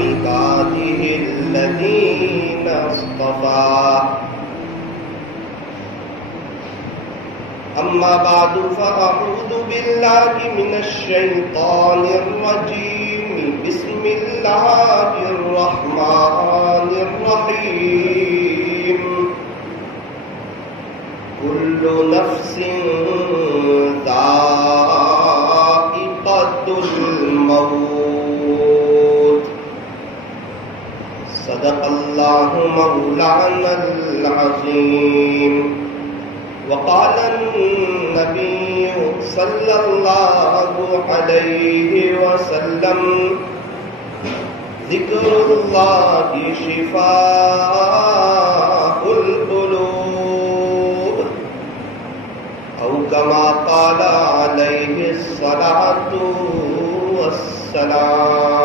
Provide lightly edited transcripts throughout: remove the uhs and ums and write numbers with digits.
عباده الذين اصطفى أما بعد فأعوذ بالله من الشيطان الرجيم بسم الله الرحمن الرحيم كل نفس ذائقة الموت صدق الله مولانا العظيم وقال النبي صلى الله عليه وسلم ذكر الله شفاء القلوب أو كما قال عليه الصلاة والسلام.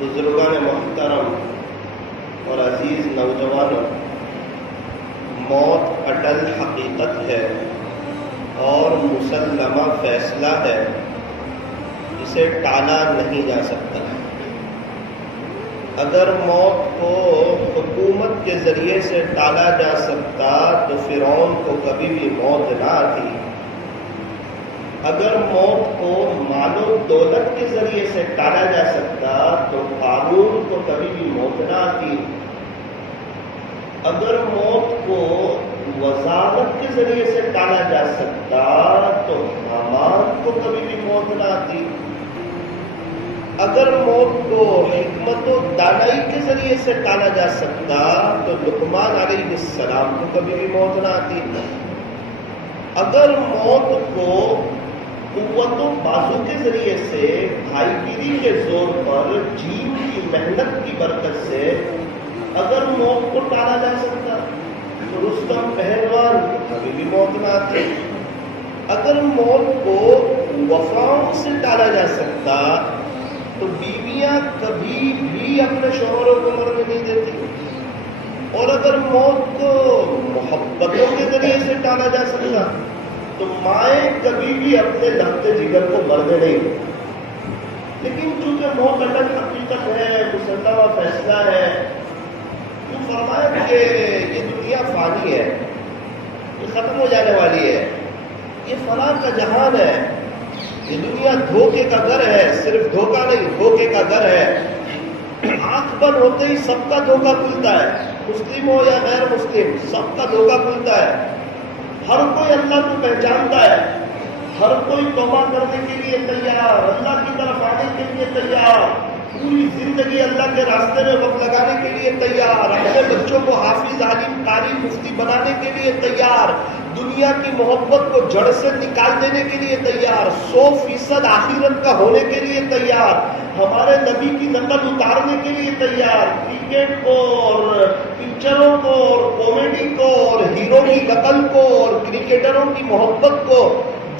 بزرگان محترم اور عزیز نوجوانوں، موت اٹل حقیقت ہے اور مسلمہ فیصلہ ہے، اسے ٹالا نہیں جا سکتا. اگر موت کو حکومت کے ذریعے سے ٹالا جا سکتا تو فرعون کو کبھی بھی موت نہ آتی. اگر موت کو مال و دولت کے ذریعے سے ٹالا جا سکتا تو قارون کو کبھی بھی موت نہ آتی. اگر موت کو وزارت کے ذریعے سے ٹالا جا سکتا تو حامان کو کبھی بھی موت نہ آتی. اگر موت کو حکمت و دانائی کے ذریعے سے ٹالا جا سکتا تو لقمان علیہ السلام کو کبھی بھی موت نہ آتی. اگر موت کو قوت و بازو کے ذریعے سے، بھائی گیری کے زور پر، جیم کی محنت کی برکت سے اگر موت کو ٹالا جا سکتا تو رستم پہلوان کو کبھی بھی موت نہ آتی. اگر موت کو وفاؤں سے ٹالا جا سکتا تو بیویاں کبھی بھی اپنے شوہروں کو مرنے نہیں دیتی. اور اگر موت کو محبتوں کے ذریعے سے ٹالا جا سکتا تو مائیں کبھی بھی اپنے لگتے جگر کو مرنے نہیں دیتی. لیکن چونکہ موت اٹل حقیقت ہے، مسلمہ فیصلہ ہے، تو فرمایا کہ یہ دنیا فانی ہے، یہ ختم ہو جانے والی ہے، یہ فنا کا جہان ہے، یہ دنیا دھوکے کا گھر ہے. صرف دھوکہ نہیں، دھوکے کا گھر ہے. آنکھ بند ہوتے ہی سب کا دھوکہ کھلتا ہے، مسلم ہو یا غیر مسلم، سب کا دھوکہ کھلتا ہے. ہر کوئی اللہ کو پہچانتا ہے، ہر کوئی توبہ کرنے کے لیے تیار، اللہ کی طرف آنے کے لیے تیار، پوری زندگی اللہ کے راستے میں وقت لگانے کے لیے تیار، اپنے بچوں کو حافظ، عالم، قاری، مفتی بنانے کے لیے تیار، دنیا کی محبت کو جڑ سے نکال دینے کے لیے تیار، 100% آخرت کا ہونے کے لیے تیار، ہمارے نبی کی نقل اتارنے کے لیے تیار، کرکٹ کو اور پکچروں کو اور کامیڈی کو اور ہیرو کی نقل کو اور کرکٹروں کی محبت کو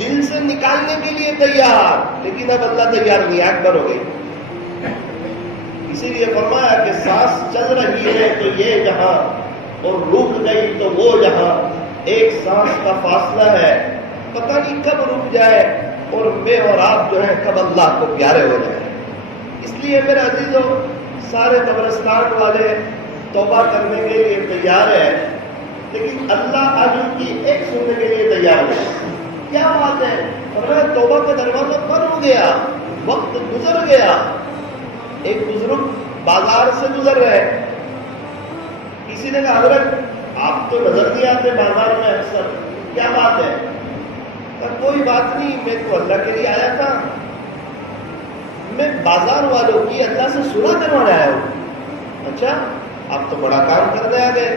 دل سے نکالنے کے لیے تیار. لیکن اب اللہ تیار نہیں، آنکھ بند ہو گئی. اسی لیے فرمایا کہ سانس چل رہی ہے تو یہ جہاں، اور رک گئی تو وہ جہاں. ایک سانس کا فاصلہ ہے، پتہ نہیں کب رک جائے اور میں اور آپ جو ہے کب اللہ کو پیارے ہو جائے. اس لیے میرے عزیزوں، سارے قبرستان والے توبہ کرنے کے لیے تیار ہیں، لیکن اللہ آج ان کی ایک سننے کے لیے تیار ہے. کیا بات ہے؟ فرمایا توبہ کا دروازہ بند ہو گیا، وقت گزر گیا. ایک بزرگ بازار سے گزر رہے، کسی نے کہا حضرت آپ تو نظر نہیں آتے بازار میں اکثر، کیا بات ہے؟ کوئی بات نہیں، میں تو اللہ کے لیے آیا تھا، میں بازار والوں کی اللہ سے صلح کروانے آیا ہوں. اچھا، آپ تو بڑا کام کرنے آ گئے.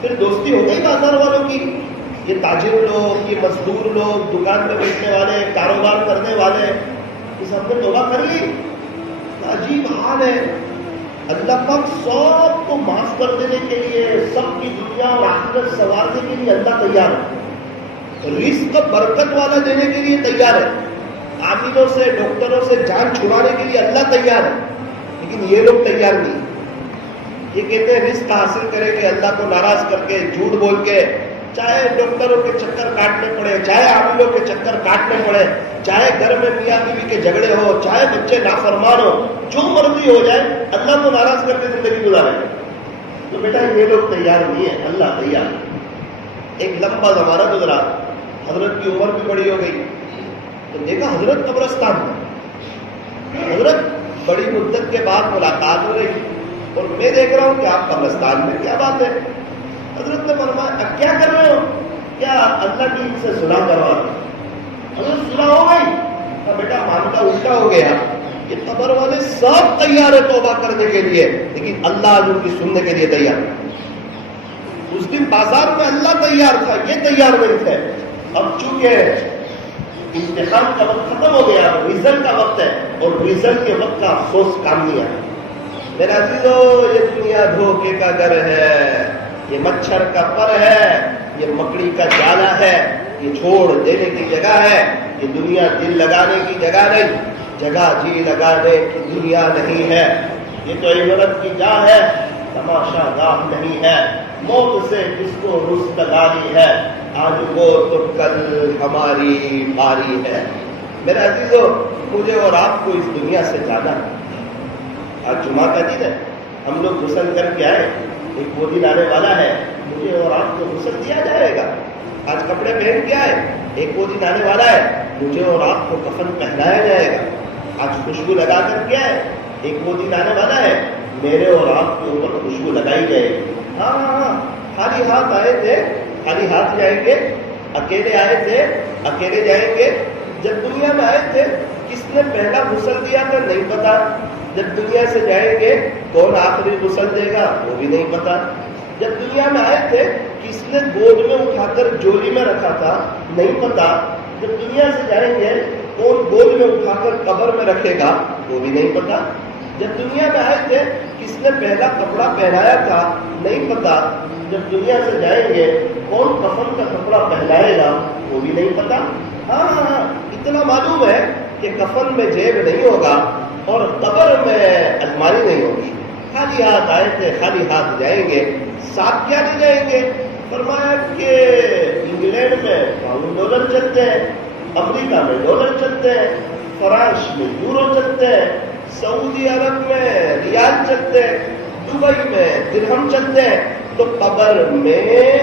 پھر دوستی ہو گئی بازار والوں کی، یہ تاجر لوگ، یہ مزدور لوگ، دکان میں بیٹھنے والے، کاروبار کرنے والے، یہ سب نے توبہ کر لی. عجیب حال ہے، اللہ پاک سب کو معاف کر دینے کے لیے، سب کی دنیا اور آخرت سنوارنے کے لیے اللہ تیار ہے. رزق برکت والا دینے کے لیے تیار ہے، عاملوں سے، ڈاکٹروں سے جان چھڑانے کے لیے اللہ تیار ہے. لیکن یہ لوگ تیار نہیں. یہ کہتے ہیں رزق حاصل کریں گے اللہ کو ناراض کر کے، جھوٹ بول کے، چاہے ڈاکٹروں کے چکر کاٹنے پڑے، چاہے عاملوں کے چکر کاٹنے پڑے، چاہے گھر میں میاں بیوی کے جھگڑے ہو، چاہے بچے نافرمان ہو، جو مرضی ہو جائے، اللہ کو ناراض کر کے زندگی گزارے. تو بیٹا یہ لوگ تیار نہیں ہے، اللہ تیار. ایک لمبا زمانہ گزرا، حضرت کی عمر بھی بڑی ہو گئی، تو دیکھا حضرت قبرستان میں. حضرت بڑی مدت کے بعد ملاقات ہو رہی اور میں دیکھ رہا ہوں کہ آپ قبرستان میں، کیا بات ہے؟ حضرت نے فرمایا اب کیا کر رہے ہو؟ کیا اللہ کی سے صلح کروا رہے ہو؟ حضرت صلح ہو گئی؟ کہا بیٹا معاملہ الٹا ہو گیا، یہ قبر والے سب تیار ہے توبہ کرنے کے لیے، لیکن اللہ آج ان کی سننے کے لیے تیار. اس دن بازار میں اللہ تیار تھا، یہ تیار نہیں تھے. اب چونکہ امتحان کا وقت ختم ہو گیا، ریزلٹ کا وقت ہے، اور ریزلٹ کے وقت کا افسوس کام نہیں آیا. میرا عزیزو، یہ دنیا دھوکے کا گھر ہے، یہ مچھر کا پر ہے، یہ مکڑی کا جالا ہے، یہ چھوڑ دینے کی جگہ ہے. یہ دنیا دل لگانے کی جگہ نہیں، جگہ جی لگانے کی دنیا نہیں ہے. یہ تو عبرت کی جا ہے، تماشا گاہ نہیں ہے. موت سے جس کو رستگاری ہے، آج وہ تو کل ہماری باری ہے. میرا عزیزو، مجھے اور آپ کو اس دنیا سے جانا ہے. آج جمعہ کا دن ہے، ہم لوگ غسل کر کے آئے، ایک وہ دن آنے والا ہے مجھے اور آپ کو غسل دیا جائے گا. آج کپڑے پہن کے آئے، ایک وہ دن آنے والا ہے مجھے اور آپ کو کفن پہنایا جائے گا. آج خوشبو لگا کر کے آئے، ایک وہ دن آنے والا ہے میرے اور آپ کے اوپر خوشبو لگائی جائے گی. ہاں، خالی ہاتھ آئے تھے، خالی ہاتھ جائیں گے، اکیلے آئے تھے، اکیلے جائیں گے. جب دنیا میں آئے تھے کس نے پہلا غسل دیا تھا نہیں پتا. جب دنیا سے جائیں گے کون آخری غسل دے گا وہ بھی نہیں پتا. جب دنیا میں آئے تھے کس نے گود میں اٹھا کر جولی میں رکھا تھا نہیں پتا. جب دنیا سے جائیں گے کون گود میں اٹھا کر قبر میں رکھے گا وہ بھی نہیں پتا. جب دنیا میں آئے تھے کس نے پہلا کپڑا پہنایا تھا نہیں پتا. جب دنیا سے جائیں گے کون کفن کا کپڑا پہنائے گا وہ بھی نہیں پتا. ہاں، اتنا معلوم ہے کہ کفن میں جیب نہیں ہوگا اور قبر میں الماری نہیں ہوگی. خالی ہاتھ آئے تھے، خالی ہاتھ جائیں گے. ساتھ کیا لے جائیں گے؟ فرمایا کہ انگلینڈ میں $1 چلتے ہیں، امریکہ میں ڈالر چلتے ہیں، فرانس میں یورو چلتے ہیں، سعودی عرب میں ریال چلتے ہیں، دبئی میں درہم چلتے ہیں. تو قبر میں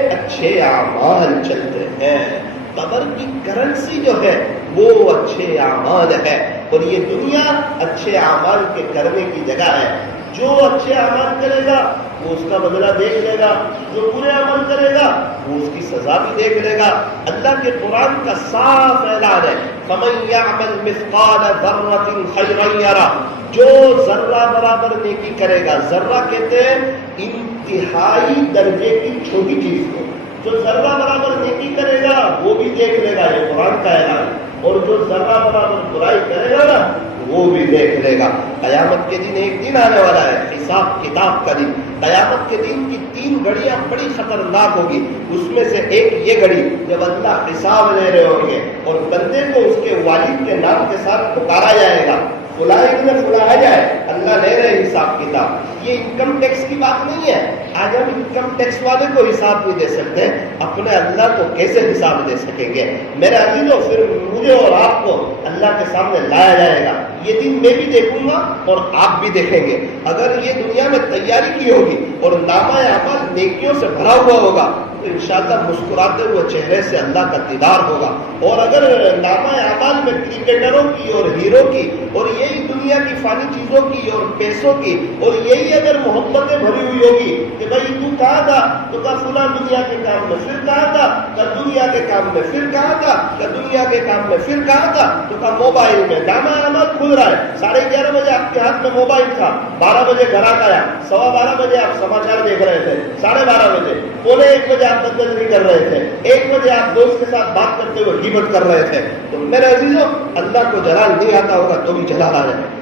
اچھے اعمال چلتے ہیں. قبر کی کرنسی جو ہے وہ اچھے اعمال ہے، اور یہ دنیا اچھے اعمال کے کرنے کی جگہ ہے. جو اچھے اعمال کرے گا وہ اس کا بدلہ دیکھ لے گا، جو برے عمل کرے گا وہ اس کی سزا بھی دیکھ لے گا. اللہ کے قرآن کا صاف اعلان ہے، فَمَن يَعْمَلْ مِثْقَالَ ذَرَّةٍ خَيْرًا يَرَهُ. جو ذرہ برابر نیکی کرے گا، ذرہ کہتے ہیں انتہائی درجے کی چھوٹی چیز کو، جو ذرہ برابر نیکی کرے گا وہ بھی دیکھ لے گا، یہ قرآن کا اعلان. اور جو ذرہ برابر برائی کرے گا نا وہ بھی دیکھ لے گا. قیامت کے دن ایک دن آنے والا ہے، حساب کتاب کا دن. قیامت کے دن کی 3 گھڑیاں بڑی خطرناک ہوگی. اس میں سے ایک یہ گھڑی جب اللہ حساب لے رہے ہوں گے اور بندے کو اس کے والد کے نام کے ساتھ پکارا جائے گا، فلاں ابن فلاں آ جائے، اللہ لے رہے حساب کتاب. یہ انکم ٹیکس کی بات نہیں ہے. آج ہم انکم ٹیکس والے کو حساب نہیں دے سکتے، اپنے اللہ کو کیسے حساب دے سکیں گے؟ میرے عزیزوں، پھر مجھے اور آپ کو اللہ کے سامنے لایا جائے گا. یہ دن میں بھی دیکھوں گا اور آپ بھی دیکھیں گے. اگر یہ دنیا میں تیاری کی ہوگی اور نامہ اعمال نیکیوں سے بھرا ہوا ہوگا تو انشاءاللہ مسکراتے ہوئے چہرے سے اللہ کا دیدار ہوگا. اور اگر نامہ اعمال میں کرکٹروں کی اور ہیرو کی اور یہی دنیا کی فانی چیزوں کی اور پیسوں کی اور یہی اگر محبتیں بھری ہوئی ہوگی کہ بھائی تو کہاں تھا، تو کہا فلاں دنیا کے کام میں، پھر کہاں تھا، کہ دنیا کے کام میں، پھر کہاں تھا، کہ دنیا کے کام میں، پھر کہاں تھا، تو کہا موبائل میں. نامہ اعمال کھل رہا ہے. 11:30 بجے آپ کے ہاتھ میں موبائل تھا، 12 بجے گھر آیا، 12:15 بجے آپ سماچار دیکھ رہے تھے، 12:30 بجے، 1:45 بجے آپ بدنظری کر رہے تھے، 1 بجے آپ دوست کے ساتھ بات کرتے ہوئے غیبت کر رہے تھے. تو میرے عزیزوں، اللہ کو جلال نہیں آتا ہوگا تو بھی جلال آ جائے.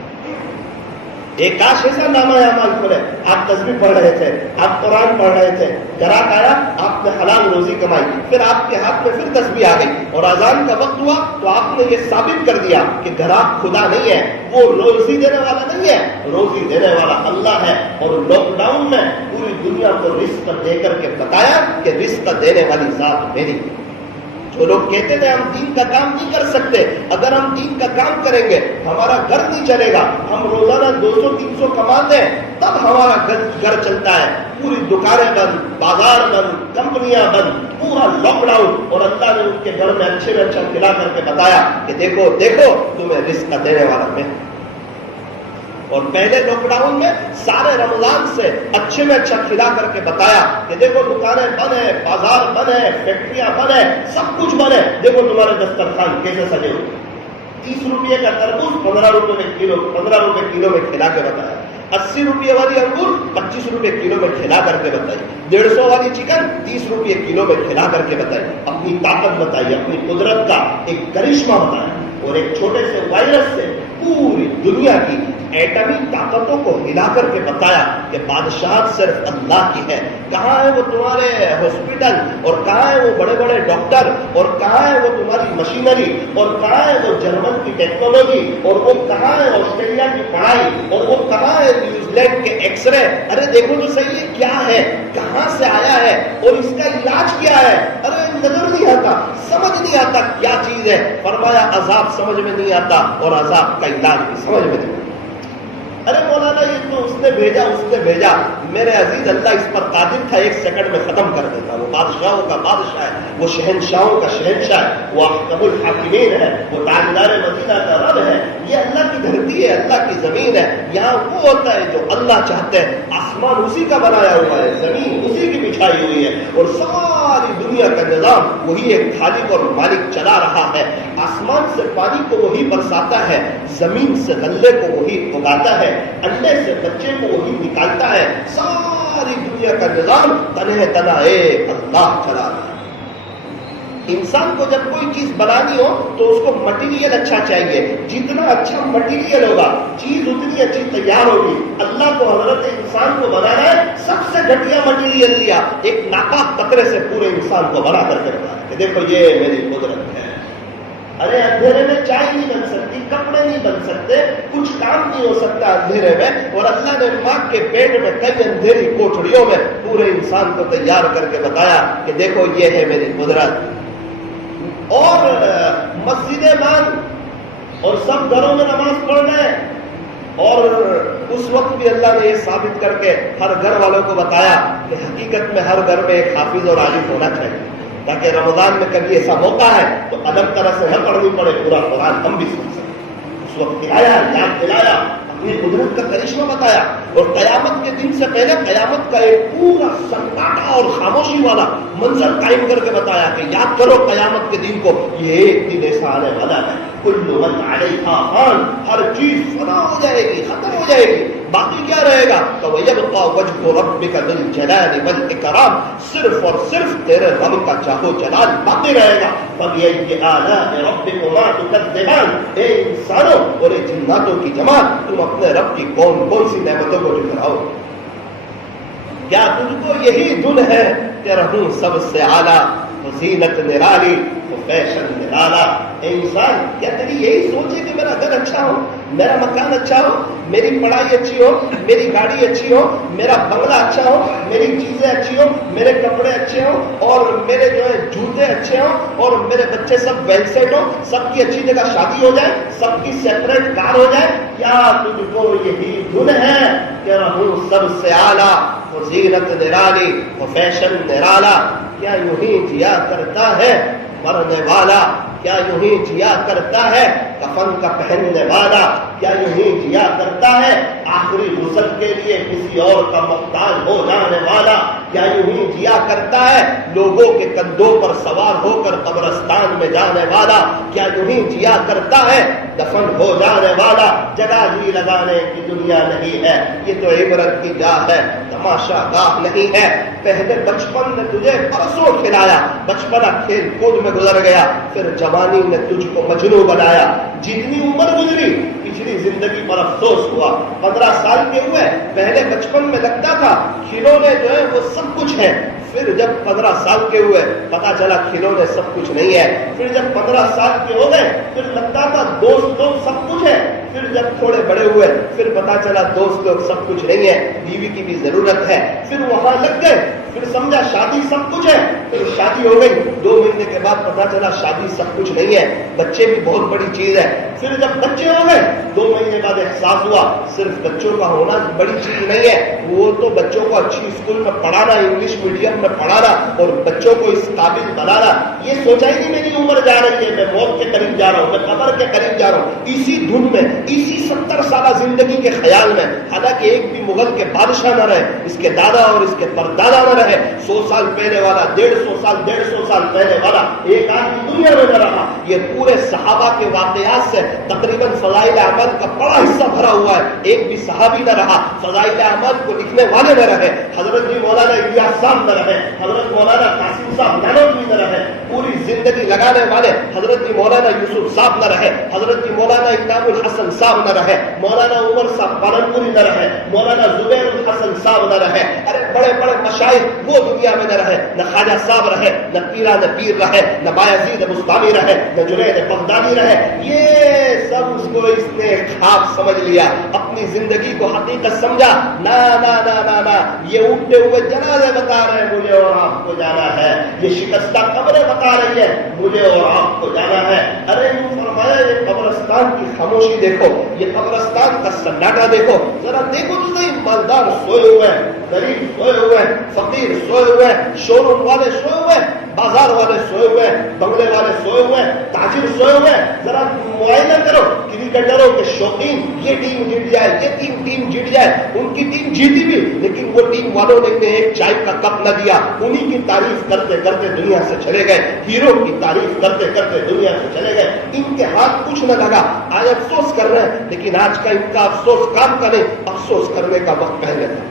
ایک کاش ایسا نامہ اعمال کھولے، آپ تسبیح پڑھ رہے تھے، آپ قرآن پڑھ رہے تھے، گراہک آیا، آپ نے حلال روزی کمائی، پھر آپ کے ہاتھ میں پھر تسبیح آ گئی اور اذان کا وقت ہوا تو آپ نے یہ ثابت کر دیا کہ گراہک خدا نہیں ہے، وہ روزی دینے والا نہیں ہے، روزی دینے والا اللہ ہے۔ اور لاک ڈاؤن میں پوری دنیا کو رزق دے کر کے بتایا کہ رزق دینے والی ذات میری۔ جو لوگ کہتے تھے ہم دین کا کام نہیں کر سکتے، اگر ہم دین کا کام کریں گے ہمارا گھر نہیں چلے گا، ہم روزانہ 200-300 کماتے ہیں تب ہمارا گھر چلتا ہے، پوری دکانیں بند، بازار بند، کمپنیاں بند، پورا لاک ڈاؤن، اور اللہ نے ان کے گھر میں اچھے میں اچھا کھلا کر کے بتایا کہ دیکھو دیکھو تمہیں رزق دینے والا میں۔ اور پہلے لاک ڈاؤن میں سارے رمضان سے اچھے میں اچھا کھلا کر کے بتایا کہ دیکھو دکانیں بند ہیں، بازار بند ہیں، فیکٹریاں بند ہیں، سب کچھ بند ہے، دیکھو تمہارے دسترخوان کیسے سجے ہوئے، 30 روپے کا تربوز 15 روپے میں کلو میں کھلا کے بتایا، 80 روپے والی انگور 25 روپے کلو میں کھلا کر کے بتائی، 150 والی چکن 30 روپے کلو میں کھلا کر کے بتائی، اپنی طاقت بتائی، اپنی قدرت کا ایک کرشمہ بتایا، اور ایک چھوٹے سے وائرس سے پوری دنیا کی ایٹمی طاقتوں کو ہلا کر کے بتایا کہ بادشاہت صرف اللہ کی ہے۔ کہاں ہے وہ تمہارے ہاسپٹل، اور کہاں ہے وہ بڑے بڑے ڈاکٹر، اور کہاں ہے وہ تمہاری مشینری، اور کہاں ہے وہ جرمن کی ٹیکنالوجی، اور وہ کہاں ہے آسٹریلیا کی پڑھائی، اور وہ کہاں ہے نیوزی لینڈ کے ایکس رے، ارے دیکھو تو صحیح ہے کیا ہے، کہاں سے آیا ہے، اور اس کا علاج کیا ہے، ارے نظر نہیں آتا، سمجھ نہیں آتا کیا چیز ہے۔ فرمایا عذاب سمجھ میں نہیں آتا اور عذاب کا علاج بھی سمجھ میں نہیں آتا۔ ارے مولانا یہ تو اس نے بھیجا، میرے عزیز اللہ اس پر قادر تھا، 1 سیکنڈ میں ختم کر دیتا۔ وہ بادشاہوں کا بادشاہ ہے، وہ شہنشاہوں کا شہنشاہ ہے، وہ احکم الحاکمین ہے، وہ تاجدار مدینہ کا رب ہے۔ یہ اللہ کی دھرتی ہے، اللہ کی زمین ہے، یہاں وہ ہوتا ہے جو اللہ چاہتے ہیں۔ آسمان اسی کا بنایا ہوا ہے، زمین اسی کی بچھائی ہوئی ہے، اور ساری دنیا کا نظام وہی ایک خالق اور مالک چلا رہا ہے۔ آسمان سے پانی کو وہی برساتا ہے، زمین سے غلے کو وہی اگاتا ہے، انڈے سے بچے کو وہی نکالتا ہے، ساری دنیا کا نظام تنہ تنہ ایک اللہ چلا رہا ہے۔ انسان کو جب کوئی چیز بنانی ہو تو اس کو مٹیریل اچھا چاہیے، جتنا اچھا مٹیریل ہوگا چیز اتنی اچھی تیار ہوگی۔ اللہ کو حضرت انسان کو بنانا ہے، سب سے گھٹیا مٹیریل لیا، ایک ناپاک قطرے سے پورے انسان کو بنا کر کے بتایا کہ دیکھو یہ میری قدرت ہے۔ ارے اندھیرے میں چائے نہیں بن سکتی، کپڑے نہیں بن سکتے، کچھ کام نہیں ہو سکتا اندھیرے میں، اور اللہ نے ماں کے پیٹ میں کئی اندھیری کوٹھڑیوں میں پورے انسان کو تیار کر کے بتایا کہ دیکھو یہ ہے میری قدرت۔ اور مسجدیں بند اور سب گھروں میں نماز پڑھ رہے ہیں، اور اس وقت بھی اللہ نے یہ ثابت کر کے ہر گھر والوں کو بتایا کہ حقیقت میں ہر گھر میں ایک حافظ اور عالم ہونا چاہیے، تاکہ رمضان میں کبھی ایسا موقع ہے تو الگ طرح سے نہ پڑھنی پڑے، پورا قرآن ہم بھی سن سکیں۔ اس وقت دلایا، یاد دلایا، اپنی قدرت کا کرشمہ بتایا، اور قیامت کے دن سے پہلے قیامت کا ایک پورا سناٹا اور خاموشی والا منظر قائم کر کے بتایا کہ یاد کرو قیامت کے دن کو، یہ ایک دن ایسا آنے والا ہے، کل من علیہا فان، ہر چیز فنا ہو جائے گی، ختم ہو جائے گی، باقی کیا رہے گا؟ تو وَيَبْقَى وَجْهُ رَبِّكَ ذُو الْجَلَالِ وَالْإِكْرَامِ، صرف اور صرف تیرے رب کا چاہو جلال باقی رہے گا۔ فَبِأَيِّ آلَاءِ رَبِّكُمَا تُكَذِّبَانِ، اے انسانوں اور اے جناتوں کی جماعت، تم اپنے رب کی کون کون سی نعمتوں کو ٹھکراؤ؟ کیا تجھ کو یہی دن ہے کہ رہوں سب سے اعلیٰ، زینت نرالی، فیشن نرالا؟ اے انسان کیا تیری یہی سوچ ہے کہ میرا گھر اچھا ہو، میرا مکان اچھا ہو، میری پڑھائی اچھی ہو، میری گاڑی اچھی ہو، میرا بنگلہ اچھا ہو، میری چیزیں اچھی ہو، میرے کپڑے اچھے ہوں، اور میرے جو ہے جوتے اچھے ہوں، اور میرے بچے سب ویل سیٹ ہوں، سب کی اچھی جگہ شادی ہو جائے، سب کی سیپریٹ کار ہو جائے؟ کیا تجھ کو یہی دن ہے کہ رہوں سب سے اعلیٰ، زینت نرالی، فیشن نرالا؟ کیا یوں ہی جیا کرتا ہے مرنے والا؟ کیا یوں ہی جیا کرتا ہے کفن کا پہننے والا؟ کیا یوں ہی جیا کرتا ہے آخری غسل کے لیے کسی اور کا محتاج ہو جانے والا؟ کیا یوں ہی جیا کرتا ہے لوگوں کے کندھوں پر سوار ہو کر قبرستان میں جانے والا؟ کیا یوں ہی جیا کرتا ہے دفن ہو جانے والا؟ جگہ ہی لگانے کی دنیا نہیں ہے، یہ تو عبرت کی جا ہے۔ تماشا گاہ نہیں ہے. پہلے بچپن نے تجھے برسوں کھلایا, بچپنا کھیل کود میں گزر گیا, پھر جوانی نے تجھ کو مجنون بنایا. جتنی عمر گزری پچھلی زندگی پر افسوس ہوا. 15 سال کے ہوئے, پہلے بچپن میں لگتا تھا کھلونے جو ہے وہ سب کچھ ہے. پھر جب 15 سال کے ہوئے پتا چلا کھلونے سب کچھ نہیں ہے. پھر جب 15 سال کے ہو گئے پھر لگتا تھا دوست لوگ سب کچھ ہے. پھر جب تھوڑے بڑے ہوئے پھر پتا چلا دوست لوگ سب کچھ نہیں ہے, بیوی کی بھی ضرورت ہے. پھر وہاں لگ گئے, پھر سمجھا شادی سب کچھ ہے. پھر شادی ہو گئی, 2 مہینے کے بعد پتا چلا شادی سب کچھ نہیں ہے, بچے بھی بہت بڑی چیز ہے. پھر جب بچے ہو گئے 2 مہینے بعد احساس ہوا صرف بچوں کا ہونا بڑی چیز نہیں ہے, وہ تو بچوں کو اچھی اسکول میں پڑھانا, انگلش میڈیم میں پڑھانا اور بچوں کو اس قابل بنانا, یہ سوچا ہی نہیں میری عمر جا رہی ہے, میں موت کے قریب جا رہا ہوں, میں قبر کے قریب جا رہا ہوں. اسی دھن میں, اسی 70 سالہ زندگی کے خیال میں, حالانکہ ایک بھی مغل کے بادشاہ نہ رہے, اس کے دادا اور اس کے پردادا نہ رہے, 100 سال پہلے والا, 150 سال پہلے والا ایک آدمی دنیا میں نہ رہا. یہ پورے صحابہ کے واقعات سے تقریباً فضائل اعمال کا بڑا حصہ بھرا ہوا ہے. ایک بھی صحابی نہ رہا, فضائل اعمال کو لکھنے والے نہ رہے, حضرت جی مولانا الیاس صاحب نہ رہے, حضرت مولانا قاسم صاحب نانوتوی نہ رہے, پوری زندگی لگانے والے حضرت جی مولانا یوسف صاحب نہ رہے, حضرت جی مولانا انعام الحسن صاحب نہ رہے, مولانا عمر صاحب پالنپوری نہ رہے, مولانا زبیر الحسن صاحب نہ رہے. ارے بڑے بڑے مشائخ وہ دنیا میں نہ رہے, نہ خواجہ صاحب رہے, نہ پیران پیر رہے, نہ بایزید بستانی رہے, نہ جنید بغدادی رہے. یہ سب اس کو اس نے خواب سمجھ لیا, اپنی زندگی کو حقیقت سمجھا. نا نا نا نا نا, یہ اٹھتے ہوئے جنازے بتا رہے ہیں مجھے اور آپ کو جانا ہے, یہ شکستہ قبریں بتا رہی ہے مجھے اور آپ کو جانا ہے. ارے یوں فرمایا یہ قبرستان کی خاموشی دیکھو, یہ قبرستان کا سناٹا دیکھو, ذرا دیکھو تو صحیح. مالدار سوئے ہوئے ہیں, غریب سوئے ہوئے ہیں, فقیر سوئے ہوئے ہیں, شو روم والے سوئے ہوئے ہیں, بازار والے سوئے ہوئے ہیں, بنگلے والے سوئے ہوئے ہیں, تاجر سوئے ہوئے ہیں. ذرا معائنہ کرو کرکٹروں کے شوقین, یہ ٹیم جیت جائے, یہ ٹیم جیت جائے, ان کی ٹیم جیتی بھی لیکن وہ ٹیم والوں نے انہیں ایک چائے کا کپ نہ دیا. انہی کی تعریف کرتے کرتے دنیا سے چلے گئے, ہیرو کی تعریف کرتے کرتے دنیا سے چلے گئے. ان کے ہاتھ کچھ نہ لگا, آج افسوس کر رہے ہیں لیکن آج کا ان کا افسوس کام کا نہیں, افسوس کرنے کا وقت پہلے تھا.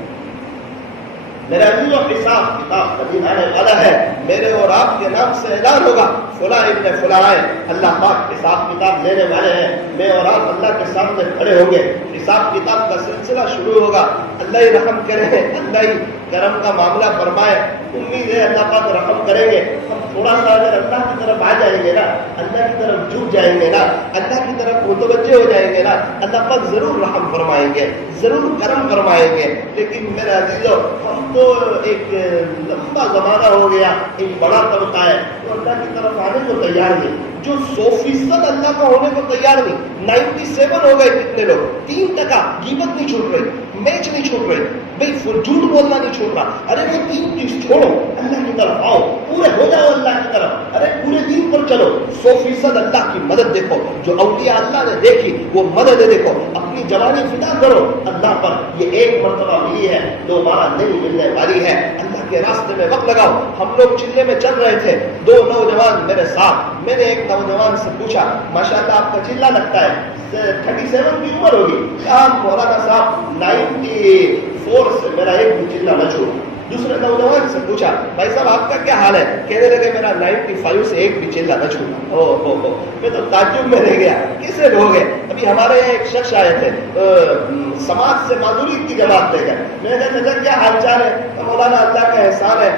میرا عزیزو, حساب کتاب کبھی آنے والا ہے. میرے اور آپ کے نام سے اعلان ہوگا فلاں ابن فلاں آئے, اللہ پاک حساب کتاب لینے والے ہیں. میں اور آپ اللہ کے سامنے کھڑے ہوں گے, حساب کتاب کا سلسلہ شروع ہوگا. اللہ ہی رحم کرے, اللہ ہی کرم کا معاملہ فرمائے. امید ہے اللہ پاک رحم کریں گے. ہم تھوڑا سا اگر اللہ کی طرف آ جائیں گے نا, اللہ کی طرف جھک جائیں گے نا, اللہ کی طرف متوجہ ہو جائیں گے نا, اللہ پاک ضرور رحم فرمائیں گے, ضرور کرم فرمائیں گے. لیکن میرا عزیزو, ہم تو ایک لمبا زمانہ ہو گیا, ایک بڑا طبقہ ہے تو اللہ کی طرف آنے کو تیار نہیں, جو 100% اللہ کا ہونے کو تیار نہیں. 97 ہو گئے کتنے لوگ, 3% غیبت نہیں چھوٹ رہی, میچ نہیں چھوٹ رہی, بھائی جھوٹ بولنا نہیں چھوٹ رہا. ارے وہ 3 چیز چھوڑو, اللہ کی طرف آؤ, پورے ہو جاؤ اللہ کی طرف. ارے پورے دین پر چلو, 100% اللہ کی مدد دیکھو, جو اولیاء اللہ نے دیکھی وہ مدد دیکھو, اپنی جوانی فدا کرو اللہ پر. یہ ایک مرتبہ ملی ہے, دوبارہ نہیں ملنے والی ہے. اللہ کے راستے میں وقت لگاؤ. ہم لوگ چلے میں چل رہے تھے, 2 نوجوان میرے ساتھ. میں نے ایک نوجوان سے پوچھا, ماشاءاللہ آپ کا چلہ لگتا ہے, 37 کی عمر ہوگی. مولانا صاحب 94 سے میرا ایک بھی چلہ نہ چھوڑا. دوسرے نوجوان سے پوچھا, بھائی صاحب آپ کا کیا حال ہے؟ کہنے لگے میرا 95 سے ایک بھی چلہ نہ چھوڑا. میں تو تعجب میں رہ گیا, کیسے ہو گئے؟ ابھی ہمارے یہاں ایک شخص آئے تھے, سماج سے معذوری کی جماعت لے گئے. میں نے کہا کیا حال چال ہے؟ مولانا اللہ کا احسان ہے,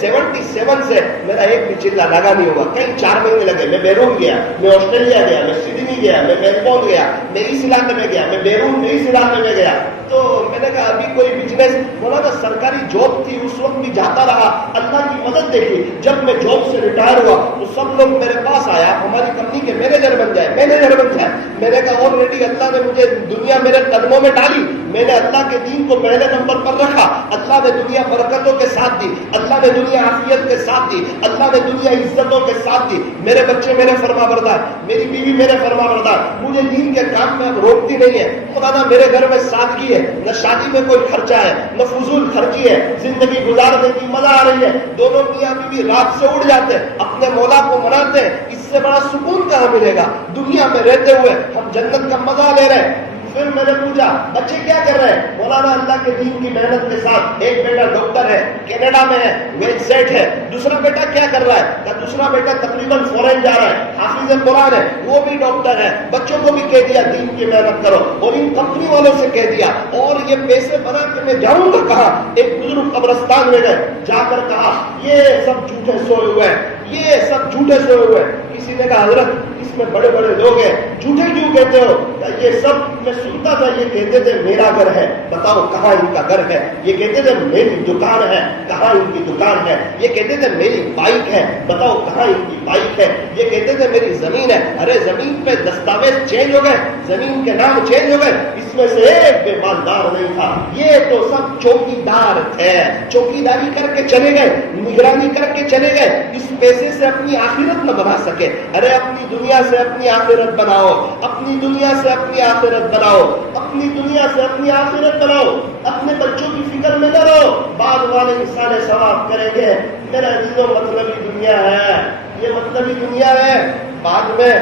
77 سے میرا ایک بھی چلہ لگا نہیں ہوگا. کہیں 4 مہینے لگے. میں بیرون گیا, میں آسٹریلیا گیا, میں سڈنی گیا, میں میلبورن گیا, میں اس علاقے میں گیا, میں بیرون میں اس علاقے میں گیا. تو میں نے کہا ابھی کوئی بزنس, مولانا سرکاری جاب تھی اس وقت بھی جاتا رہا, اللہ کی مدد دیکھی. جب میں جاب سے ریٹائر ہوا تو سب لوگ میرے پاس آیا, ہماری کمپنی کے مینیجر بن جائے. میں نے کہا آلریڈی اللہ نے مجھے دنیا میرے قدموں میں ڈالی, میں نے اللہ کے دین کو پہلے نمبر پر رکھا, اللہ نے دنیا برکتوں کے ساتھ دی, اللہ نے دنیا عافیت کے ساتھ دی, اللہ نے دنیا عزتوں کے ساتھ دی. میرے بچے میرے فرما بردار, میری بیوی میرے فرما بردار, مجھے دین کے کام میں اب روکتی نہیں ہے. مولانا میرے گھر میں سادگی ہے, نہ شادی میں کوئی خرچہ ہے, نہ فضول خرچی ہے, زندگی گزارنے کی مزہ آ رہی ہے. دونوں میاں بیوی رات سے اٹھ جاتے ہیں, اپنے مولا کو مناتے ہیں. اس سے بڑا سکون کہاں ملے گا؟ دنیا میں رہتے ہوئے ہم جنت کا مزہ لے رہے ہیں, پھر میں نے پوچھا بچے کیا کر رہے ہیں؟ مولانا اللہ کے دین کی محنت کے ساتھ ایک بیٹا ڈاکٹر ہے کینیڈا میں ہے ویل سیٹ ہے، دوسرا بیٹا کیا کر رہا ہے؟ کہ دوسرا بیٹا تقریباً فورن جا رہا ہے، حافظ قرآن ہے، وہ بھی ڈاکٹر ہے۔ بچوں کو بھی کہہ دیا دین کی محنت کرو، اور ان کمپنی والوں سے کہہ دیا، اور یہ پیسے بنا کے میں جاؤں گا کہاں؟ ایک بزرگ قبرستان میں گئے، جا کر کہا یہ سب جھوٹے سوئے ہوئے ہیں، یہ سب جھوٹے سوئے ہوئے ہیں۔ کسی نے کہا حضرت اس میں بڑے بڑے لوگ ہیں، جھوٹے کیوں کہتے ہو؟ یہ سب میں سنتا تھا، یہ کہتے تھے میرا گھر ہے، بتاؤ کہاں ان کا گھر ہے؟ یہ کہتے تھے میری دکان ہے، کہاں ان کی دکان ہے؟ یہ کہتے تھے میری بائک ہے، بتاؤ کہاں ان کی بائک ہے؟ یہ کہتے تھے میری زمین ہے، ارے زمین پہ دستاویز چینج ہو گئے، زمین کے نام چینج ہو گئے، اس میں سے ایک بے مالدار نہیں تھا، یہ تو سب چوکیدار تھے، چوکیداری کر کے چلے گئے، نگرانی کر کے چلے گئے، اس پیسے سے اپنی آخرت نہ بنا سکے۔ ارے اپنی دنیا سے اپنی آخرت بناؤ، اپنی دنیا سے اپنی آخرت بناؤ، اپنی دنیا سے اپنی آخرت بناؤ، اپنے بچوں کی فکر میں نہ رہو، بعد والے انسان ثواب کریں گے۔ میرا عزیزو مطلبی دنیا ہے، یہ مطلبی دنیا ہے، بعد میں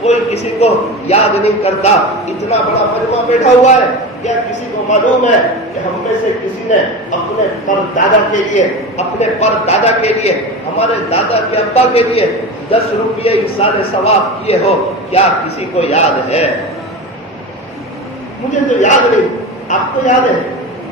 کوئی کسی کو یاد نہیں کرتا۔ اتنا بڑا مجمع بیٹھا ہوا ہے، کیا کسی کو معلوم ہے کہ ہم میں سے کسی نے اپنے پر دادا کے لیے ہمارے دادا کے ابا کے لیے 10 روپئے ایصال ثواب کیے ہو؟ کیا کسی کو یاد ہے؟ مجھے تو یاد نہیں، آپ کو یاد ہے؟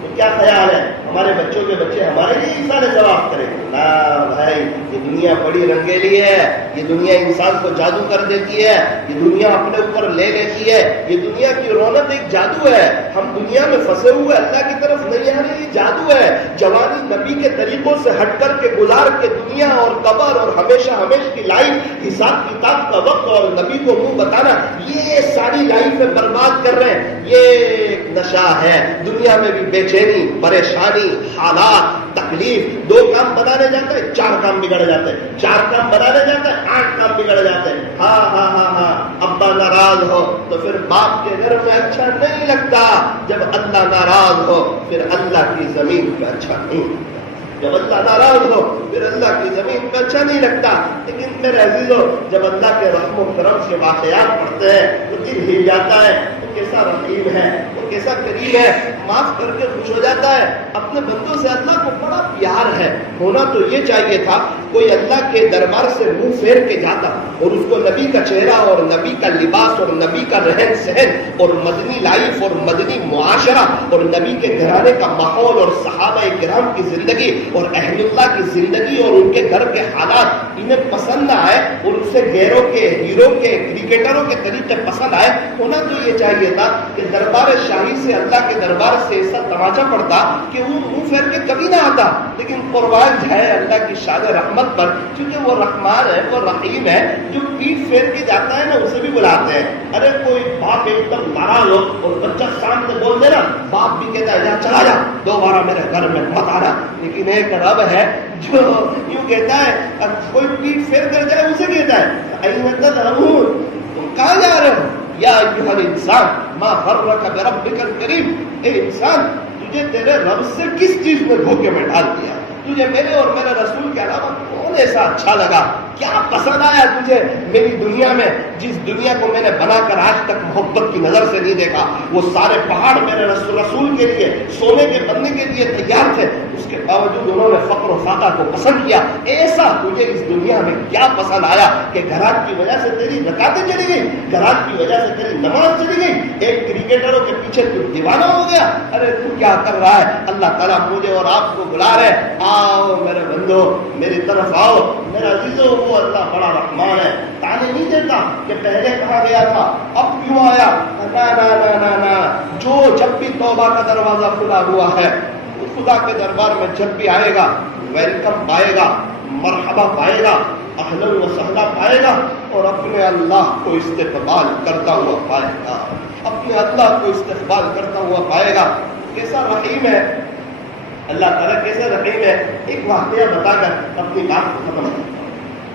تو کیا خیال ہے ہمارے بچوں کے بچے ہمارے لیے ایصال ثواب کریں؟ نہ بھائی، یہ دنیا بڑی رنگیلی ہے، یہ دنیا انسان کو جادو کر دیتی ہے، یہ دنیا اپنے اوپر لے لیتی ہے، یہ دنیا کی رونق ایک جادو ہے۔ ہم دنیا میں پھنسے ہوئے اللہ کی طرف نہیں آ رہے، یہ جادو ہے۔ جوانی نبی کے طریقوں سے ہٹ کر کے گزار کے دنیا اور قبر اور ہمیشہ کی لائف، حساب کتاب کا وقت اور نبی کو منہ بتانا، یہ ساری لائف برباد کر رہے ہیں۔ یہ ایک نشہ ہے۔ دنیا میں بھی بے چینی، پریشانی، حالات، تکلیف، 2 کام بنانے جاتے ہیں 4 کام بگڑ جاتے ہیں، 4 کام بنانے جاتے ہیں 8 کام بگڑ جاتے ہیں۔ ہاں ابا ناراض ہو تو پھر باپ کے گھر میں اچھا نہیں لگتا، جب اللہ ناراض ہو پھر اللہ کی زمین پہ اچھا نہیں، جب اللہ ناراض ہو پھر اللہ کی زمین پہ اچھا نہیں لگتا۔ لیکن میرے عزیزو، جب اللہ کے رحم و کرم کے واقعات پڑھتے ہیں تو دل ہل جاتا ہے، وہ کیسا رحیم ہے، وہ کیسا کریم ہے، معاف کر کے خوش ہو جاتا ہے۔ اپنے بندوں سے اللہ کو بڑا پیار ہے۔ ہونا تو یہ چاہیے تھا کوئی اللہ کے دربار سے منہ پھیر کے جاتا اور اس کو نبی کا چہرہ اور نبی کا لباس اور نبی کا رہن سہن اور مدنی لائف اور مدنی معاشرہ اور نبی کے گھرانے کا ماحول اور صحابہ کرام کی زندگی اور اہل اللہ کی زندگی اور ان کے گھر کے حالات انہیں پسند نہ آئے اور اسے غیروں کے، ہیرو کے، کرکٹروں کے طریقے پسند آئے۔ ہونا تو یہ چاہیے تھا کہ دربار شاہی سے، اللہ کے دربار سے ایسا تماچا پڑتا کہ وہ منہ پھیر کے کبھی نہ آتا، لیکن قربان جائے اللہ کی شان رحمت پر، کیونکہ وہ رحمان ہے، وہ رحیم ہے، جو پیٹ پھیر کے جاتا ہے نا اسے بھی بلاتے ہیں۔ ارے کوئی باپ ایک دم ناراض ہو اور بچہ سامنے بول دے نا، باپ بھی کہتا ہے جا چلا جا، دوبارہ میرے گھر میں مت آنا۔ لیکن ایک رب ہے جو یوں کہتا ہے، کوئی پیٹ پھیر کر جائے اسے کہتا ہے اَيْنَ تَذْهَبُونَ، تم کہاں جا رہے ہو؟ یا ایھا الانسان ما غرک بربک الکریم، اے انسان تجھے تیرے رب سے کس چیز میں دھوکے میں ڈال دیا؟ تجھے میرے اور میرے رسول کے علاوہ کون ایسا اچھا لگا؟ کیا پسند آیا تجھے میری دنیا میں؟ جس دنیا کو میں نے بنا کر آج تک محبت کی نظر سے نہیں دیکھا، وہ سارے پہاڑ میرے رسول کے لیے سونے کے بننے کے لیے تیار تھے، اس کے باوجود انہوں نے فقر و فاقہ کو پسند کیا۔ ایسا تجھے اس دنیا میں کیا پسند آیا کہ گھرات کی وجہ سے تیری زکاتیں چلی گئی، گھرات کی وجہ سے تیری نماز چلی گئی، ایک کرکٹروں کے پیچھے تو دیوانہ ہو گیا؟ ارے تو کیا کر رہا ہے؟ اللہ تعالیٰ مجھے اور آپ کو بلا رہے، آؤ میرے بندو میری طرف آؤ۔ میرا عزیزو، وہ اللہ بڑا رحمان ہے، تانے نہیں دیتا کہ پہلے کہاں گیا تھا اب کیوں آیا، نا نا نا نا نا، جو جب بھی توبہ کا دروازہ کھلا ہوا ہے وہ خدا کے دربار میں جب بھی آئے گا ویلکم پائے گا، مرحبا پائے گا، اہلا و سہلا پائے گا، اور اپنے اللہ کو استقبال کرتا ہوا پائے گا، اپنے اللہ کو استقبال کرتا ہوا پائے گا۔ کیسا رحیم ہے اللہ تعالیٰ، کیسے رحیم ہے۔ ایک واقعہ بتا کر اپنی بات کو ختم کرتا ہوں۔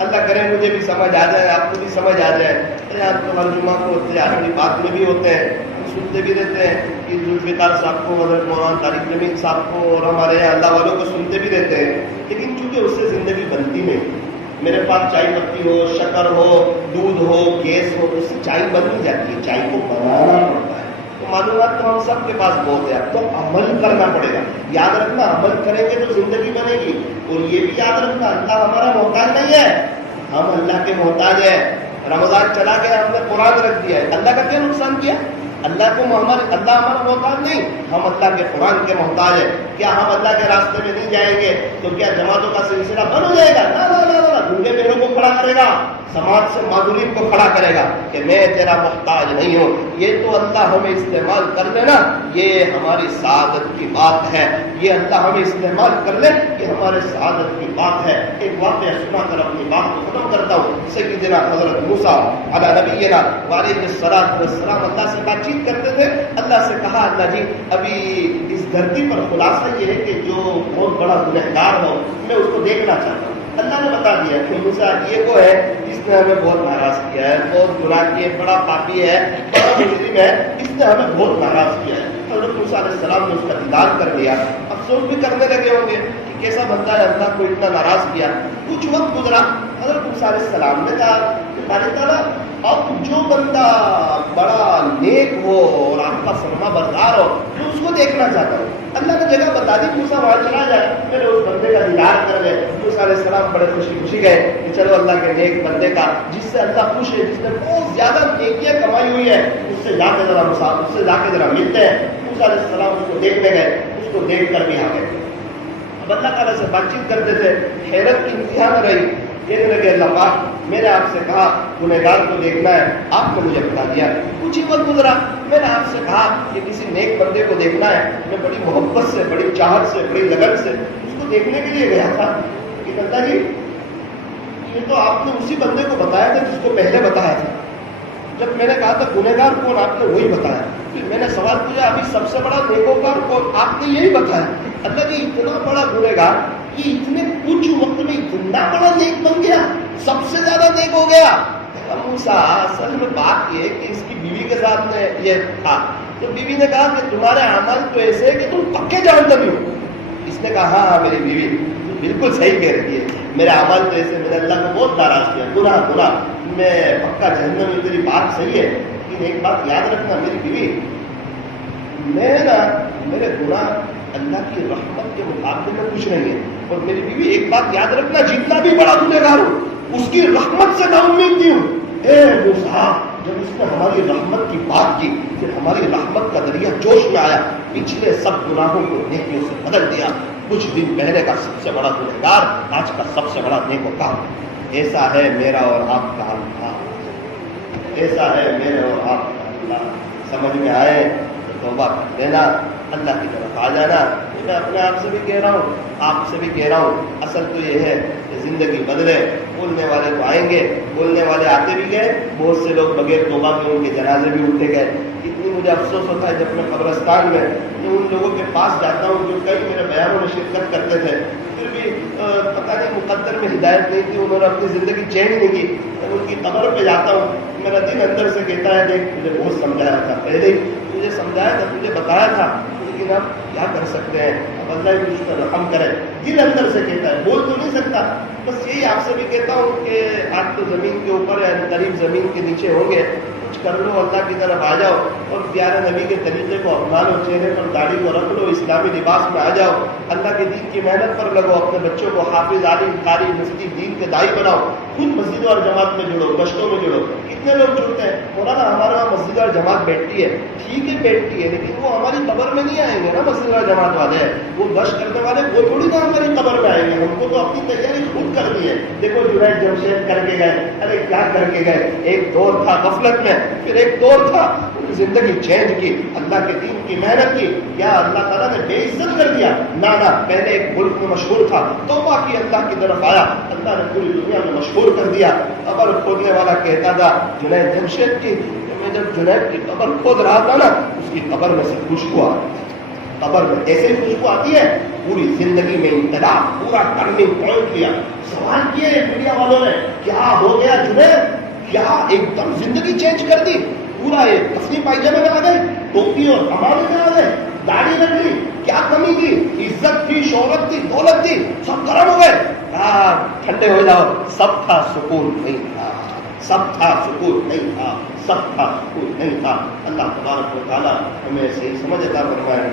اللہ کرے مجھے بھی سمجھ آ جائے، آپ کو بھی سمجھ آ جائے۔ ارے آپ تو ہر جمعہ کو ہوتے ہیں، آخری بات میں بھی ہوتے ہیں، سنتے بھی رہتے ہیں کہ ذوالفقار صاحب کو، حضرت مولانا طارق جمیل صاحب کو اور ہمارے یہاں اللہ والوں کو سنتے بھی رہتے ہیں، لیکن چونکہ اس سے زندگی بنتی نہیں۔ میرے پاس چائے پتی ہو، شکر ہو، دودھ ہو، گیس ہو، اس سے چائے بن نہیں جاتی ہے، چائے کو بنانا پڑتا ہے۔ معلومات تو ہم سب کے پاس بہت ہے، اب تو عمل کرنا پڑے گا. یاد رکھنا، عمل کریں گے تو زندگی بنے گی. اور یہ بھی یاد رکھنا، اللہ ہمارا محتاج نہیں ہے، ہم اللہ کے محتاج ہیں. رمضان چلا گیا، ہم نے قرآن رکھ دیا ہے، اللہ کا کیا نقصان کیا؟ اللہ ہمارا محتاج نہیں، ہم اللہ کے قرآن کے محتاج ہیں. کیا ہم اللہ کے راستے میں نہیں جائیں گے تو کیا جماعتوں کا سلسلہ بند ہو جائے گا؟ نہ، ڈھونڈے پیروں کو کھڑا کرے گا، سماج سے معذورین کو کھڑا کرے گا کہ میں تیرا محتاج نہیں ہوں. یہ تو اللہ ہمیں استعمال کر لے نا، یہ ہماری سعادت کی بات ہے. یہ اللہ ہمیں استعمال کر لے، یہ ہمارے سعادت کی بات ہے. ایک واقعہ سنا کر اپنی بات کو ختم کرتا ہوں. سیدنا حضرت موسیٰ علی نبینا وعلیہ الصلوۃ والسلام اللہ سے بات چیت کرتے تھے. اللہ سے کہا، اللہ جی ابھی اس دھرتی پر خلاصہ یہ ہے کہ جو بہت بڑا گنہگار ہو میں اس کو دیکھنا چاہتا ہوں. اللہ نے بتا دیا کہ موسیٰ یہ وہ ہے جس نے ہمیں بہت ناراض کیا ہے، بہت گناہ کیے، بڑا پاپی ہے، بڑا مجرم ہے، اس نے ہمیں بہت ناراض کیا ہے. حضرت موسیٰ علیہ السلام نے اس کا دیدار کر لیا. افسوس بھی کرنے لگے ہوں گے کہ کیسا بندہ ہے، اللہ کو اتنا ناراض کیا. کچھ وقت گزرا، حضرت موسیٰ علیہ السلام نے کہا کہ اللہ تعالیٰ اب جو بندہ بڑا نیک ہو اور آپ کا فرما بردار ہو میں اس کو دیکھنا چاہتا ہوں. اللہ نے جگہ بتا دی، موسیٰ وہاں چلا جائے، میرے اس بندے کا دیدار کر لے. موسیٰ علیہ السلام بڑے خوشی گئے کہ چلو اللہ کے نیک بندے کا، جس سے اللہ خوش ہے، جس نے بہت زیادہ نیکیاں کمائی ہوئی ہے، اس سے جا کے ذرا ملتے ہیں. موسیٰ علیہ السلام اس کو دیکھنے گئے، اس کو دیکھ کر بھی آ گئے. اب اللہ تعالیٰ سے بات چیت کرتے تھے، حیرت کی انتہا نہ رہی. کہنے لگے، اللہ پاک میں نے آپ سے کہا گنہگار کو دیکھنا ہے، آپ نے مجھے بتا دیا. کچھ ہی وقت گزرا، میں نے آپ سے کہا کہ کسی نیک بندے کو دیکھنا ہے، میں بڑی محبت سے، بڑی چاہت سے، بڑی لگن سے اس کو دیکھنے کے لیے گیا تھا. کہ اللہ جی یہ تو آپ نے اسی بندے کو بتایا تھا جس کو پہلے بتایا تھا. جب میں نے کہا تھا گنہگار کون، آپ نے وہی بتایا. پھر میں نے سوال پوچھا ابھی سب سے بڑا نیکوکار کون، آپ نے یہی بتایا. اللہ جی اتنا بڑا گنہگار کہ اتنے کچھ وقت میں اتنا بڑا نیک بن گیا، سب سے زیادہ نیک ہو گیا. موسیٰ اصل میں بات یہ کہ اس کی بیوی کے ساتھ میں یہ تھا. تو بیوی نے کہا کہ تمہارے اعمال تو ایسے کہ تم پکے جانتے بھی ہو. اس نے کہا ہاں میری بیوی بالکل صحیح کہہ رہی ہے، میرے اعمال تو ایسے، میں نے اللہ کو بہت ناراض کیا، گناہ میں پکا جہنم میں. تیری بات صحیح ہے لیکن ایک بات یاد رکھنا میری بیوی، میرے گناہ اللہ کی رحمت کے مقابلے میں کچھ نہیں ہے. اور میری بیوی ایک بات یاد رکھنا، جتنا بھی بڑا گنہگار ہوں اس کی رحمت سے نا امید نہیں ہوں. اے موسیٰ جب اس نے ہماری رحمت کی بات کی، پھر ہماری رحمت کا دریا جوش میں آیا، پچھلے سب گناہوں کو نیکیوں سے بدل دیا. کچھ دن پہلے کا سب سے بڑا گنہگار آج کا سب سے بڑا نیکوکار. ایسا ہے میرا اور آپ کا اللہ، ایسا ہے میرے اور آپ کا اللہ. سمجھ میں آئے تو توبہ کر دینا، اللہ کی طرف آ جانا. میں اپنے آپ سے بھی کہہ رہا ہوں، آپ سے بھی کہہ رہا ہوں، اصل تو یہ ہے کہ زندگی بدلے. بولنے والے تو آئیں گے، بولنے والے آتے بھی گئے، بہت سے لوگ بغیر توبہ کے ان کے جنازے بھی اٹھے گئے. اتنی مجھے افسوس ہوتا ہے جب میں قبرستان میں ان لوگوں کے پاس جاتا ہوں جو کئی میرے بیانوں میں شرکت کرتے تھے، پھر بھی پتہ نہیں مقدر میں ہدایت نہیں تھی، انہوں نے اپنی زندگی چینج نہیں کی. میں ان کی قبر پہ جاتا ہوں، میرا دل اندر سے کہتا ہے دیکھ مجھے بہت سمجھایا تھا، پہلے ہی مجھے سمجھایا تھا، مجھے بتایا تھا، لیکن اب کیا کر سکتے ہیں، اب اللہ ہی مجھ پر رحم کرے. دل اندر سے کہتا ہے، بول تو نہیں سکتا. بس یہی آپ سے بھی کہتا ہوں کہ آپ تو زمین کے اوپر ہے، قریب زمین کے نیچے ہوں گے، کچھ کر لو، اللہ کی طرف آ جاؤ اور پیارے نبی کے طریقے کو اپنا لو، چہرے پر داڑھی کو رکھ لو، اسلامی لباس میں آ جاؤ، اللہ کے دین کی محنت پر لگو، اپنے بچوں کو حافظ، عالم، قاری، مفتی، دین کے داعی بناؤ، خود مسجد اور جماعت میں جڑو، گشتوں میں جڑو. کتنے لوگ جڑتے ہیں، مولانا ہمارے وہاں مسجد اور جماعت بیٹھتی ہے، ٹھیک ہے بیٹھتی ہے، لیکن وہ ہماری قبر میں نہیں آئیں گے نا. مسجد اور جماعت والے ہیں، وہ گشت کرنے والے، وہ تھوڑی نا ہماری قبر میں آئیں گے. ہم کو تو اپنی تیاری خود کرنی ہے. دیکھو جنید جمشید کر کے گئے، ارے کیا کر کے گئے. ایک دور تھا غفلت میں، پھر ایک دور تھا زندگی چینج کی، اللہ کے دین کی محنت کی. کیا اللہ تعالیٰ نے بے عزت کر دیا؟ نہ، پہلے ایک ملک میں مشہور تھا، توبہ کی، اللہ کی طرف آیا، اللہ نے پوری دنیا میں مشہور کر دیا. قبر کھودنے والا کہتا تھا جنید جمشید کی، میں جب جنید کی قبر کھود رہا تھا نا، اس کی قبر میں سے خوشبو آ رہی تھی. قبر میں ایسے ہی خوشبو آتی ہے. پوری زندگی میں ابتدا، پورا ٹرننگ پوائنٹ لیا. سوال کیے میڈیا والوں نے، کیا ہو گیا جنید، کیا ایک دم زندگی چینج کر دی، پورا یہ کفنی پائجامے میں آ گئے، ٹوپی اور امامے میں آ گئے، داڑھی رکھ لی، کیا کمی تھی؟ عزت تھی، شہرت تھی، دولت تھی، سب گرم ہو گئے. ٹھنڈے ہو جاؤ، سب تھا، سکون نہیں تھا. سب تھا سکون نہیں تھا، سب تھا سکون نہیں تھا۔ اللہ تبارک و تعالیٰ ہمیں صحیح سمجھ عطا فرمائے۔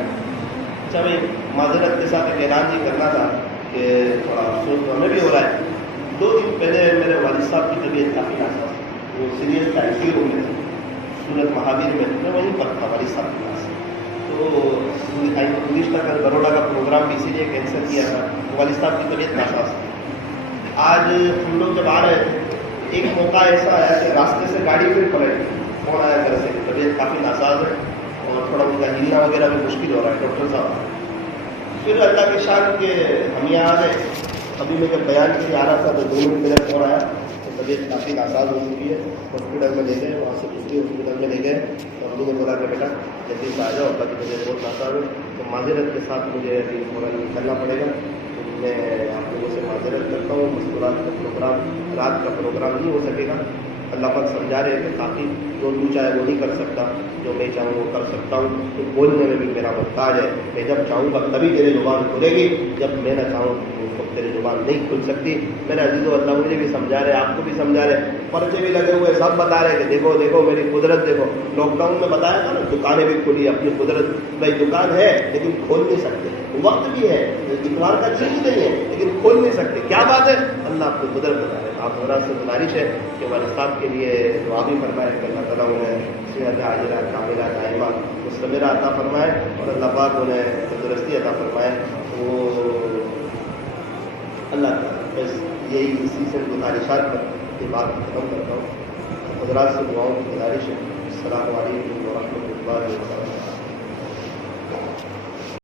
اچھا میں معذرت کے ساتھ ایک اعلان جی کرنا تھا کہ تھوڑا افسوس ہمیں بھی ہو رہا ہے۔ 2 دن پہلے میرے والد صاحب کی طبیعت کافی ناساز تھی، وہ سیریس تھا، ICU روم میں تھے، سورت مہاویر میں وہیں پر تھا والد صاحب کے پاس۔ تو انگلش کا کل بروڈا کا پروگرام بھی اسی لیے کینسل کیا تھا، والد صاحب کی طبیعت ناساز تھی۔ آج ہم لوگ جب آ رہے تھے ایک موقع ایسا آیا کہ راستے سے گاڑی پھر پلٹ گئی، فون آیا گھر سے طبیعت کافی ناساز ہے اور تھوڑا ان کا ہلنا وغیرہ بھی مشکل ہو رہا ہے ڈاکٹر صاحب۔ پھر اللہ کے شان کے ہم یہاں آ گئے، ابھی میں جب بیان کے لیے آ رہا تھا تو 2 منٹ میرا فون آیا تو طبیعت کافی ناساز ہو چکی ہے، ہاسپٹل میں لے گئے، وہاں سے دوسری ہاسپٹل میں لے گئے تو ہم نے بولا کہ بیٹا جلدی سے آ جاؤ، اللہ کی طبیعت بہت ناساز ہے۔ تو معذرت کے ساتھ مجھے ابھی فوراً نکلنا پڑے گا، میں آپ لوگوں سے معذرت کرتا ہوں، مستورات کا پروگرام رات کا پروگرام نہیں ہو سکے گا۔ اللہ پاک سمجھا رہے کہ کافی جو تو چاہے وہ نہیں کر سکتا، جو میں چاہوں وہ کر سکتا ہوں، تو بولنے میں بھی میرا محتاج ہے، میں جب چاہوں گا تبھی تیری زبان کھلے گی، جب میں نہ چاہوں تو تیری زبان نہیں کھل سکتی۔ میرے عزیز و اللہ مجھے بھی سمجھا رہے، آپ کو بھی سمجھا رہے، پرچے بھی لگے ہوئے، سب بتا رہے کہ دیکھو دیکھو میری قدرت دیکھو۔ لاک ڈاؤن میں بتایا تھا نا، دکانیں بھی کھلی، اپنی قدرت، بھائی دکان ہے لیکن کھول نہیں سکتے، وقت بھی ہے، اتوار کا دن بھی نہیں ہے لیکن کھول نہیں سکتے، کیا بات ہے؟ اللہ آپ کو قدرت بتا رہے۔ آپ حضرات سے گزارش ہے کہ والد صاحب کے لیے دعا بھی فرمائے کہ اللہ تعالیٰ انہیں صحت عاجلہ کاملہ دائمہ مستمرہ عطا فرمائے اور اللہ پاک انہیں تندرستی عطا فرمائے۔ وہ اللہ تعالیٰ بس یہی اسی سے گزارشات پر یہ بات ختم کرتا ہوں۔ حضرات سے دعاؤں کی گزارش ہے۔ السلام علیکم ورحمۃ اللہ وبرکاتہ۔